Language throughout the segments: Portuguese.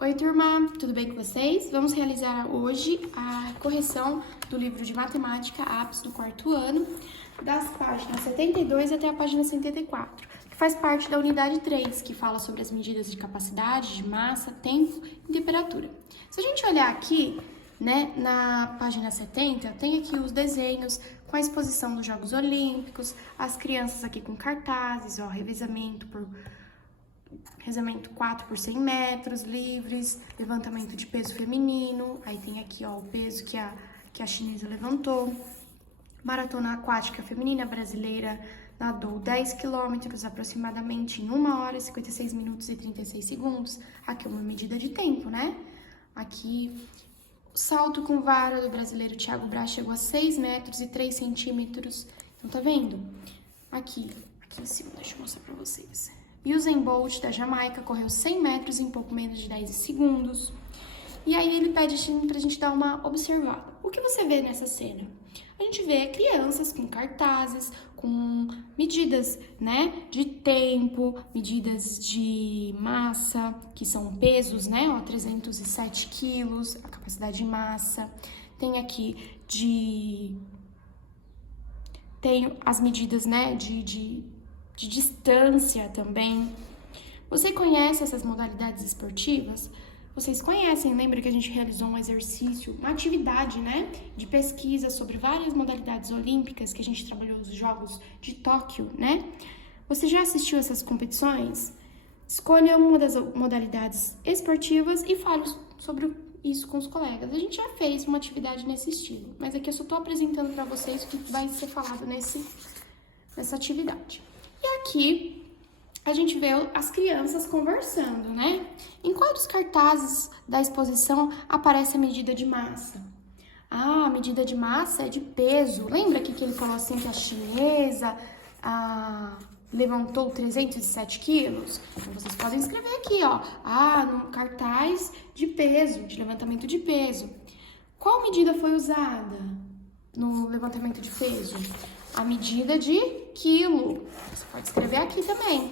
Oi, turma, tudo bem com vocês? Vamos realizar hoje a correção do livro de matemática APS do quarto ano, das páginas 72 até a página 74, que faz parte da unidade 3, que fala sobre as medidas de capacidade, de massa, tempo e temperatura. Se a gente olhar aqui, na página 70, tem aqui os desenhos com a exposição dos Jogos Olímpicos, as crianças aqui com cartazes, revezamento 4 por 100 metros livres, levantamento de peso feminino, aí tem aqui o peso que a chinesa levantou, maratona aquática feminina brasileira nadou 10 quilômetros aproximadamente em 1 hora, 56 minutos e 36 segundos, aqui é uma medida de tempo, Aqui, o salto com vara do brasileiro Thiago Braz chegou a 6 metros e 3 centímetros, então tá vendo? Aqui em cima, deixa eu mostrar pra vocês. Usain Bolt, da Jamaica, correu 100 metros em pouco menos de 10 segundos. E aí ele pede pra gente dar uma observada. O que você vê nessa cena? A gente vê crianças com cartazes, com medidas, de tempo, medidas de massa, que são pesos, 307 quilos, a capacidade de massa. Tem aqui tem as medidas, de distância também. Você conhece essas modalidades esportivas? Vocês conhecem, lembra que a gente realizou um exercício, uma atividade, de pesquisa sobre várias modalidades olímpicas, que a gente trabalhou os Jogos de Tóquio, Você já assistiu essas competições? Escolha uma das modalidades esportivas e fale sobre isso com os colegas. A gente já fez uma atividade nesse estilo, mas aqui eu só tô apresentando para vocês o que vai ser falado nessa atividade. E aqui a gente vê as crianças conversando, Em qual dos cartazes da exposição aparece a medida de massa? Ah, a medida de massa é de peso. Lembra que ele falou assim que a chinesa levantou 307 quilos? Então, vocês podem escrever aqui, no cartaz de peso, de levantamento de peso. Qual medida foi usada no levantamento de peso? A medida de quilo. Você pode escrever aqui também.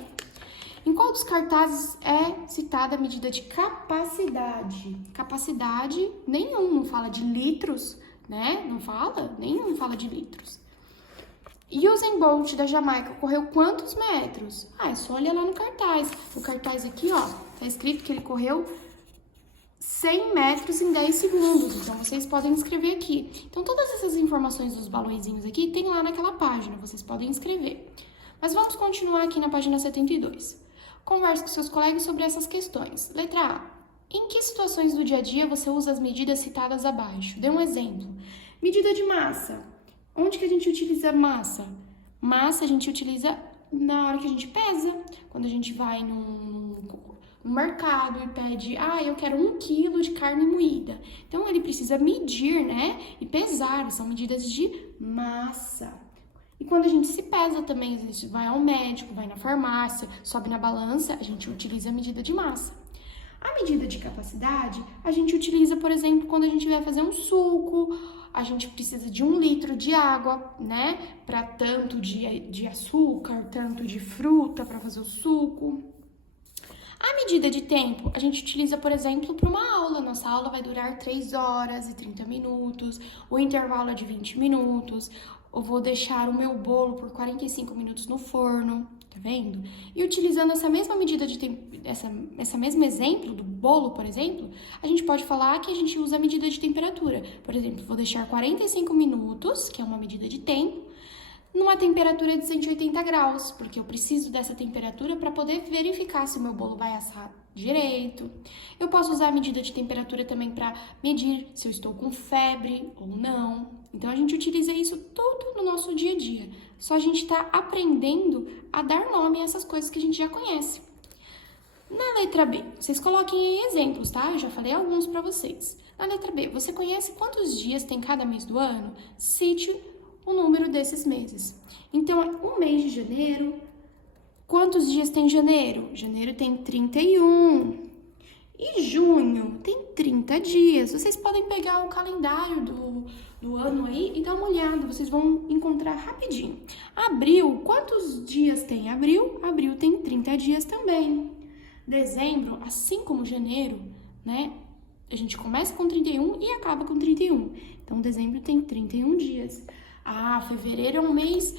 Em qual dos cartazes é citada a medida de capacidade? Capacidade, nenhum, não fala de litros, Não fala, nenhum fala de litros. Usain Bolt, da Jamaica, correu quantos metros? É só olhar lá no cartaz. O cartaz aqui, tá escrito que ele correu 100 metros em 10 segundos, então vocês podem escrever aqui. Então, todas essas informações dos balõezinhos aqui tem lá naquela página, vocês podem escrever. Mas vamos continuar aqui na página 72. Converse com seus colegas sobre essas questões. Letra A. Em que situações do dia a dia você usa as medidas citadas abaixo? Dê um exemplo. Medida de massa. Onde que a gente utiliza massa? Massa a gente utiliza na hora que a gente pesa, quando a gente vai no mercado e pede, eu quero 1 quilo de carne moída. Então, ele precisa medir, e pesar, são medidas de massa. E quando a gente se pesa também, a gente vai ao médico, vai na farmácia, sobe na balança, a gente utiliza a medida de massa. A medida de capacidade, a gente utiliza, por exemplo, quando a gente vai fazer um suco, a gente precisa de 1 litro de água, para tanto de açúcar, tanto de fruta para fazer o suco. A medida de tempo, a gente utiliza, por exemplo, para uma aula. Nossa aula vai durar 3 horas e 30 minutos, o intervalo é de 20 minutos, eu vou deixar o meu bolo por 45 minutos no forno, tá vendo? E utilizando essa mesma medida de tempo, esse mesmo exemplo do bolo, por exemplo, a gente pode falar que a gente usa a medida de temperatura. Por exemplo, vou deixar 45 minutos, que é uma medida de tempo, numa temperatura de 180 graus, porque eu preciso dessa temperatura para poder verificar se o meu bolo vai assar direito. Eu posso usar a medida de temperatura também para medir se eu estou com febre ou não. Então, a gente utiliza isso tudo no nosso dia a dia. Só a gente está aprendendo a dar nome a essas coisas que a gente já conhece. Na letra B, vocês coloquem exemplos, tá? Eu já falei alguns para vocês. Na letra B, você conhece quantos dias tem cada mês do ano? Cite o número desses meses. Então, o mês de janeiro, quantos dias tem janeiro? Janeiro tem 31. E junho tem 30 dias. Vocês podem pegar o calendário do ano aí e dar uma olhada. Vocês vão encontrar rapidinho. Abril, quantos dias tem abril? Abril tem 30 dias também. Dezembro, assim como janeiro, né? A gente começa com 31 e acaba com 31. Então, dezembro tem 31 dias. Ah, fevereiro é um mês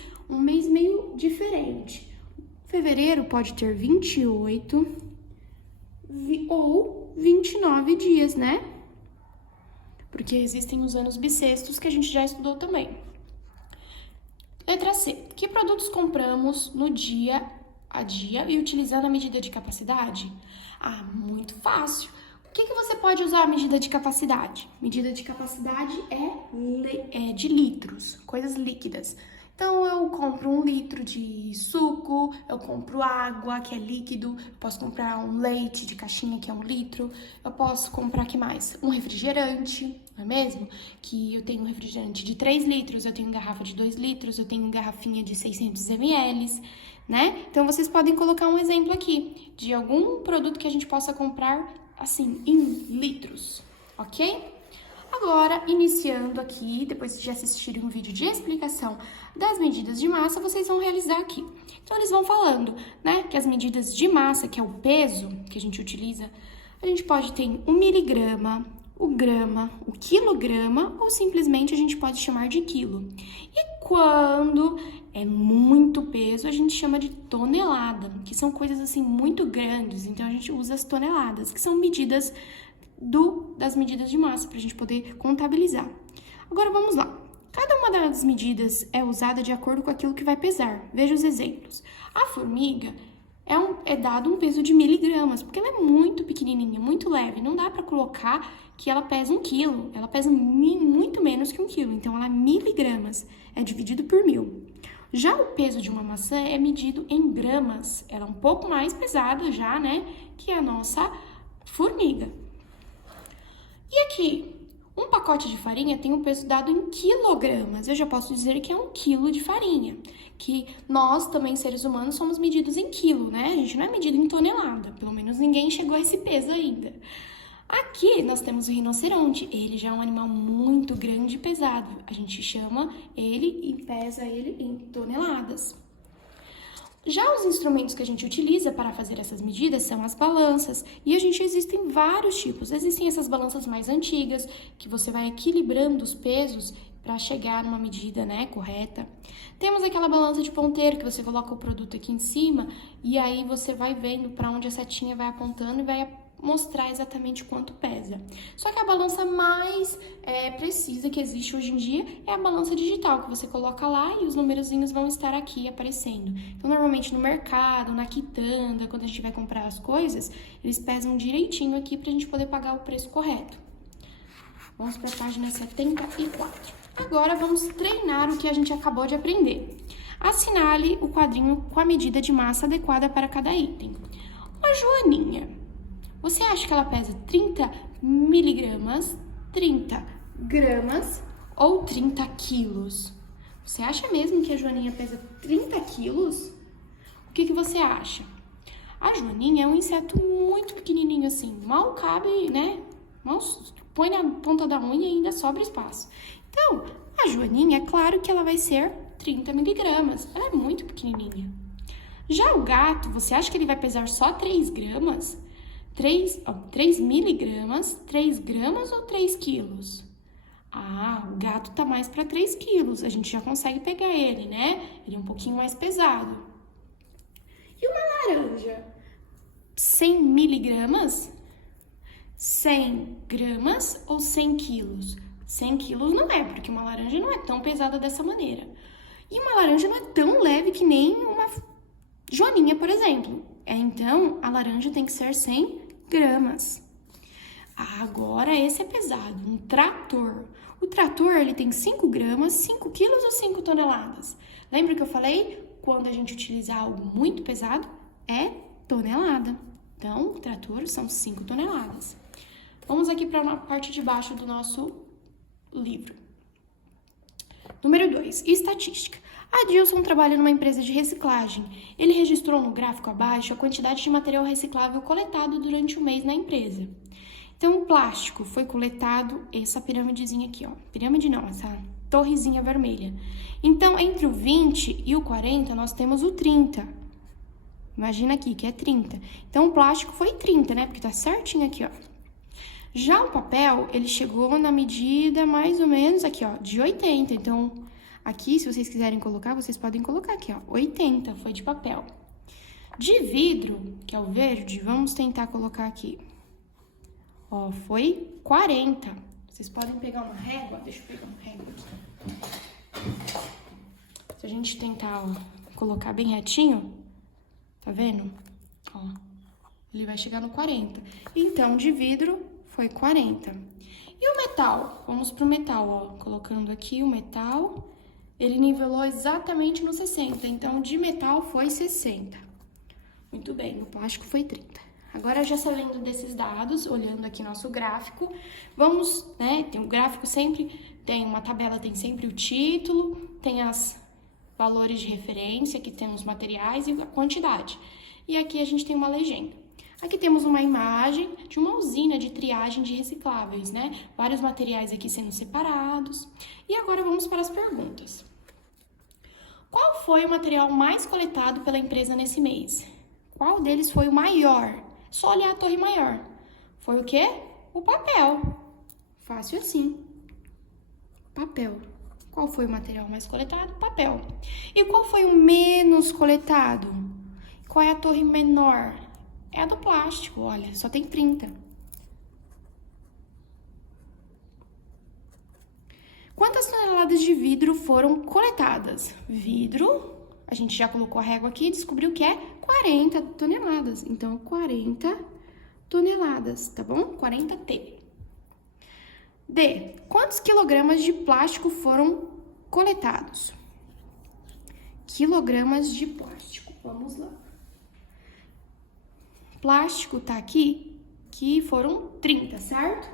meio diferente. Fevereiro pode ter 28 ou 29 dias, né? Porque existem os anos bissextos que a gente já estudou também. Letra C. Que produtos compramos no dia a dia e utilizando a medida de capacidade? Ah, muito fácil. O que você pode usar a medida de capacidade? Medida de capacidade é de litros, coisas líquidas. Então, eu compro 1 litro de suco, eu compro água, que é líquido, eu posso comprar um leite de caixinha, que é 1 litro, eu posso comprar, que mais? Um refrigerante, não é mesmo? Que eu tenho um refrigerante de 3 litros, eu tenho garrafa de 2 litros, eu tenho garrafinha de 600 ml, né? Então, vocês podem colocar um exemplo aqui de algum produto que a gente possa comprar, assim, em litros, ok? Agora, iniciando aqui, depois de assistirem um vídeo de explicação das medidas de massa, vocês vão realizar aqui. Então, eles vão falando, né, que as medidas de massa, que é o peso que a gente utiliza, a gente pode ter o miligrama, o grama, o quilograma, ou simplesmente a gente pode chamar de quilo. E quando é muito peso, a gente chama de tonelada, que são coisas assim muito grandes, então a gente usa as toneladas, que são medidas das medidas de massa, para a gente poder contabilizar. Agora vamos lá. Cada uma das medidas é usada de acordo com aquilo que vai pesar. Veja os exemplos. A formiga é dado um peso de miligramas, porque ela é muito pequenininha, muito leve. Não dá para colocar que ela pesa 1 quilo. Ela pesa muito menos que 1 quilo, então ela é miligramas. É dividido por 1000. Já o peso de uma maçã é medido em gramas. Ela é um pouco mais pesada já, né, que a nossa formiga. E aqui, um pacote de farinha tem um peso dado em quilogramas. Eu já posso dizer que é 1 quilo de farinha. Que nós, também seres humanos, somos medidos em quilo, né? A gente não é medido em tonelada. Pelo menos ninguém chegou a esse peso ainda. Aqui nós temos o rinoceronte. Ele já é um animal muito grande e pesado. A gente chama ele e pesa ele em toneladas. Já os instrumentos que a gente utiliza para fazer essas medidas são as balanças, e existem vários tipos. Existem essas balanças mais antigas, que você vai equilibrando os pesos para chegar numa medida, né, correta. Temos aquela balança de ponteiro, que você coloca o produto aqui em cima, e aí você vai vendo para onde a setinha vai apontando e vai mostrar exatamente quanto pesa. Só que a balança mais precisa que existe hoje em dia é a balança digital, que você coloca lá e os numerozinhos vão estar aqui aparecendo. Então, normalmente no mercado, na quitanda, quando a gente vai comprar as coisas, eles pesam direitinho aqui pra gente poder pagar o preço correto. Vamos para a página 74. Agora vamos treinar o que a gente acabou de aprender. Assinale o quadrinho com a medida de massa adequada para cada item. Uma joaninha. Você acha que ela pesa 30 miligramas, 30 gramas ou 30 quilos? Você acha mesmo que a joaninha pesa 30 quilos? O que você acha? A joaninha é um inseto muito pequenininho assim, mal cabe, né? Mal põe na ponta da unha e ainda sobra espaço. Então, a joaninha, é claro que ela vai ser 30 miligramas, ela é muito pequenininha. Já o gato, você acha que ele vai pesar só 3 gramas? 3 miligramas, 3 gramas ou 3 quilos? Ah, o gato tá mais para 3 quilos, a gente já consegue pegar ele, né? Ele é um pouquinho mais pesado. E uma laranja? 100 miligramas? 100 gramas ou 100 quilos? 100 quilos não é, porque uma laranja não é tão pesada dessa maneira. E uma laranja não é tão leve que nem uma joaninha, por exemplo. Então, a laranja tem que ser 100 gramas. Agora, esse é pesado, um trator. O trator, ele tem 5 gramas, 5 quilos ou 5 toneladas? Lembra que eu falei? Quando a gente utiliza algo muito pesado, é tonelada. Então, o trator são 5 toneladas. Vamos aqui para a parte de baixo do nosso livro. Número 2, estatística. Adilson trabalha numa empresa de reciclagem. Ele registrou no gráfico abaixo a quantidade de material reciclável coletado durante o mês na empresa. Então, o plástico foi coletado, essa pirâmidezinha aqui, ó. Pirâmide não, essa torrezinha vermelha. Então, entre o 20 e o 40, nós temos o 30. Imagina aqui que é 30. Então, o plástico foi 30, né? Porque tá certinho aqui, ó. Já o papel, ele chegou na medida mais ou menos aqui, ó, de 80. Então, aqui, se vocês quiserem colocar, vocês podem colocar aqui, ó, 80 foi de papel. De vidro, que é o verde, vamos tentar colocar aqui. Ó, foi 40. Vocês podem pegar uma régua, deixa eu pegar uma régua aqui. Se a gente tentar, ó, colocar bem retinho, tá vendo? Ó, ele vai chegar no 40. Então, de vidro, foi 40. E o metal? Vamos pro metal, ó. Colocando aqui o metal, ele nivelou exatamente no 60. Então, de metal foi 60. Muito bem, no plástico foi 30. Agora, já sabendo desses dados, olhando aqui nosso gráfico, vamos, né? Tem um gráfico sempre, tem uma tabela, tem sempre o título, tem as valores de referência, que tem os materiais e a quantidade. E aqui a gente tem uma legenda. Aqui temos uma imagem de uma usina de triagem de recicláveis, né? Vários materiais aqui sendo separados. E agora vamos para as perguntas. Qual foi o material mais coletado pela empresa nesse mês? Qual deles foi o maior? Só olhar a torre maior. Foi o quê? O papel. Fácil assim. Papel. Qual foi o material mais coletado? Papel. E qual foi o menos coletado? Qual é a torre menor? É a do plástico, olha, só tem 30. Quantas toneladas de vidro foram coletadas? Vidro, a gente já colocou a régua aqui e descobriu que é 40 toneladas. Então, 40 toneladas, tá bom? 40 T. D. Quantos quilogramas de plástico foram coletados? Quilogramas de plástico, vamos lá. Plástico tá aqui, que foram 30, certo?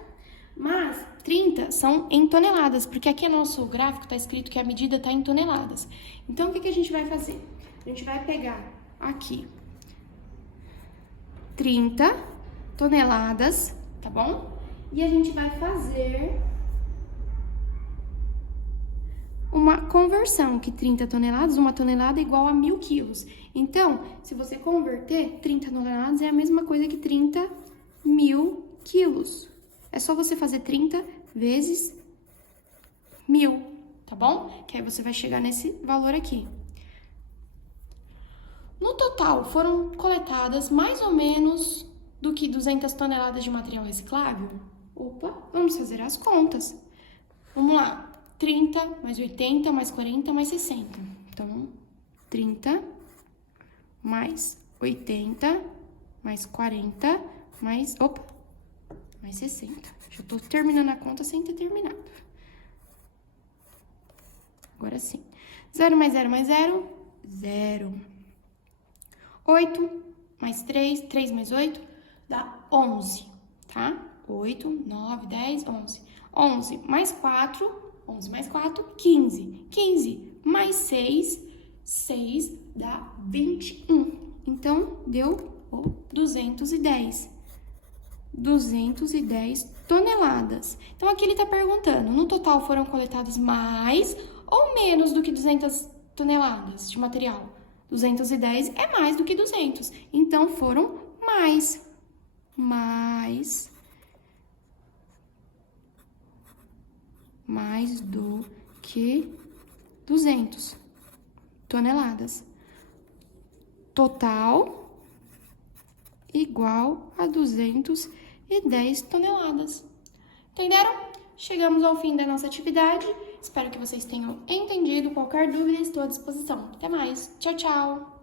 Mas 30 são em toneladas, porque aqui no nosso gráfico tá escrito que a medida tá em toneladas. Então, o que a gente vai fazer? A gente vai pegar aqui 30 toneladas, tá bom? E a gente vai fazer uma conversão, que 30 toneladas, uma tonelada é igual a 1.000 quilos. Então, se você converter, 30 toneladas é a mesma coisa que 30.000 quilos. É só você fazer 30 vezes 1.000, tá bom? Que aí você vai chegar nesse valor aqui. No total, foram coletadas mais ou menos do que 200 toneladas de material reciclável? Opa, vamos fazer as contas. Vamos lá. 30, mais 80, mais 40, mais 60. Então, 30, mais 80, mais 40, mais 60. Já tô terminando a conta sem ter terminado. Agora sim. 0 mais 0 mais 0, 0. 8 mais 3, 3 mais 8, dá 11, tá? 8, 9, 10, 11. 11 mais 4... 11 mais 4, 15. 15 mais 6, 6 dá 21. Então, deu 210. 210 toneladas. Então, aqui ele tá perguntando, no total foram coletados mais ou menos do que 200 toneladas de material? 210 é mais do que 200. Então, foram mais do que 200 toneladas. Total igual a 210 toneladas. Entenderam? Chegamos ao fim da nossa atividade. Espero que vocês tenham entendido. Qualquer dúvida, estou à disposição. Até mais. Tchau, tchau!